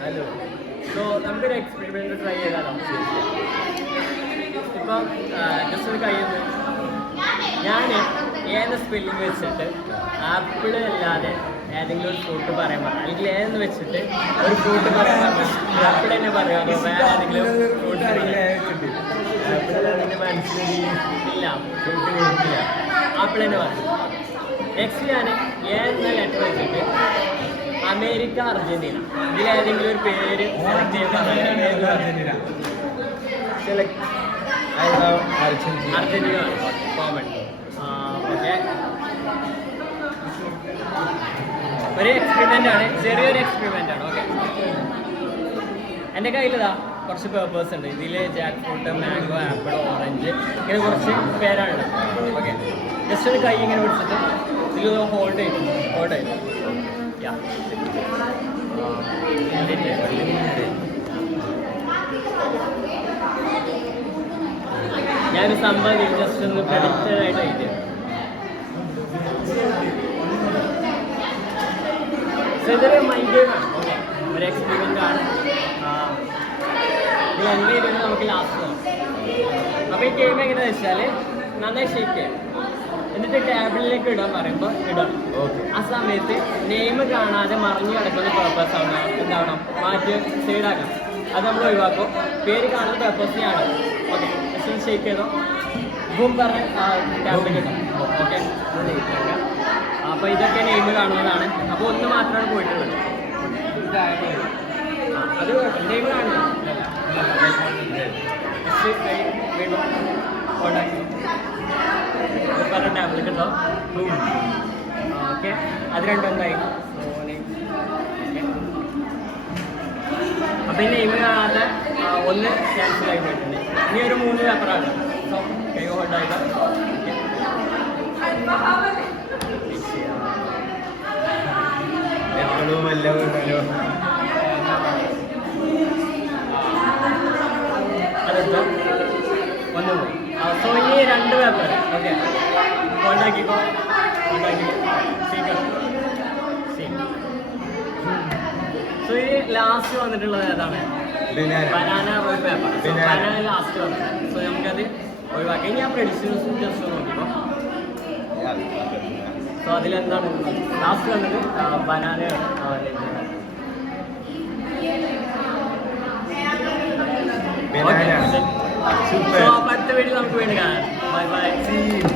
Hello so നമുക്കൊരു experiment try ചെയ്താലോ? ഇപ്പം ജസ്റ്റ് ഒരു കഴിയുന്നത് ഞാൻ ഏത് സ്പെല്ലിംഗ് വെച്ചിട്ട് ആപ്പിൾ അല്ലാതെ ഏതെങ്കിലും ഒരു ഫ്രൂട്ട് പറയാൻ പറഞ്ഞു അല്ലെങ്കിൽ ഏതെന്ന് വെച്ചിട്ട് ഒരു ഫ്രൂട്ട് പറയാൻ പറഞ്ഞു ആപ്പിൾ തന്നെ പറയാം. വേറെ ഏതെങ്കിലും ഫ്രൂട്ട് ആപ്പിൾ മനസ്സിലായി ഇല്ല. ഫ്രൂട്ട് ഇല്ല. ആപ്പിൾ തന്നെ പറഞ്ഞു നെക്സ്റ്റ് ഞാൻ ഏതെന്ന ലെറ്റർ വെച്ചിട്ട് അമേരിക്ക അർജന്റീന. ഇതിലേതെങ്കിലും ഒരു പേര് ഒരു എക്സ്പെരിമെന്റ് ആണ്. ചെറിയൊരു എക്സ്പെരിമെന്റ് ആണ്. ഓക്കെ. എന്റെ കയ്യിലിതാ കുറച്ച് പേപ്പേഴ്സ് ഉണ്ട്. ഇതിൽ jackfruit mango apple orange ഇങ്ങനെ കുറച്ച് പേരാണ് ഓക്കെ. ജസ്റ്റ് ഒരു കൈ ഇങ്ങനെ പിടിച്ചിട്ട് ഇതിൽ ഹോൾഡ് ചെയ്തു. ഹോൾഡ് ചെയ്തു. ഞാൻ സംഭവം ജസ്റ്റ് ഒന്ന് പ്രഡിക്റ്റഡ് ആയിട്ട് എഴുതി സോ ഇതൊരു മൈൻഡ് ഒരു എക്സ്പെരിമെന്റ് ആണ്. ഇത് നമുക്ക് ലാസ്റ്റ് അപ്പൊ ഈ ഗെയിം എങ്ങനെയാണെന്ന് വെച്ചാൽ നന്നായി ഷേക്ക് ചെയ്യാം. എന്നിട്ട് ടേബിളിലേക്ക് ഇടാൻ പറയുമ്പോൾ ഇടണം. ആ സമയത്ത് നെയിം കാണാതെ മറിഞ്ഞു കിടക്കുന്ന പേപ്പേഴ്സ് ആവണം എന്താവണം മാറ്റി സൈഡാക്കണം അത് നമ്മൾ ഒഴിവാക്കും. പേര് കാണുന്ന പേപ്പേഴ്സ് ആണ്. ഓക്കെ. ഷേക്ക് ചെയ്തോ? ബൂം പറഞ്ഞ് ടേബിളിൽ ഇടാം. ഓക്കെ. അപ്പോൾ ഇതൊക്കെ നെയിം കാണുന്നതാണ്. അപ്പോൾ ഒന്ന് മാത്രമാണ് പോയിട്ടുള്ളത്. അത് നെയിം കാണുന്നത് ജസ്റ്റ് കൈ വീണ്ടും കോണ്ടാക്ട് പറഞ്ഞ ടാബ്ലറ്റ് ഉണ്ടോ ഓക്കെ. അത് രണ്ടൊന്നായി അപ്പൊ ഇനി ഇവ കാണാതെ ഒന്ന് ക്യാൻസൽ ആയി പോയിട്ടുണ്ട്. ഇനി ഒരു മൂന്ന് പേപ്പറാണ് സോ കൈ ഹോൾഡായിട്ട് എപ്പോഴും എല്ലാം സോ ഇനി രണ്ട് പേപ്പർ ഓക്കെ. കോണ്ടാക്കിക്കോ. സോ ഇനി ലാസ്റ്റ് വന്നിട്ടുള്ളത് ഏതാണ്? ബനാന ഒരു പേപ്പർ. ബനാന ലാസ്റ്റ് വന്നത്. സോ നമുക്കത് ഒഴിവാക്കി. ഇനി ആ പ്രഡിഷൻസും ജസ്റ്റ് നോക്കിക്കോ. സോ അതിലെന്താണ് ലാസ്റ്റ് വന്നത് ബനാനയാണ് ബനാന സൂപ്പർ അപ്പൊ അടുത്ത വീഡിയോ നമുക്ക് വേണ്ടി കാണാം ബൈ ബൈ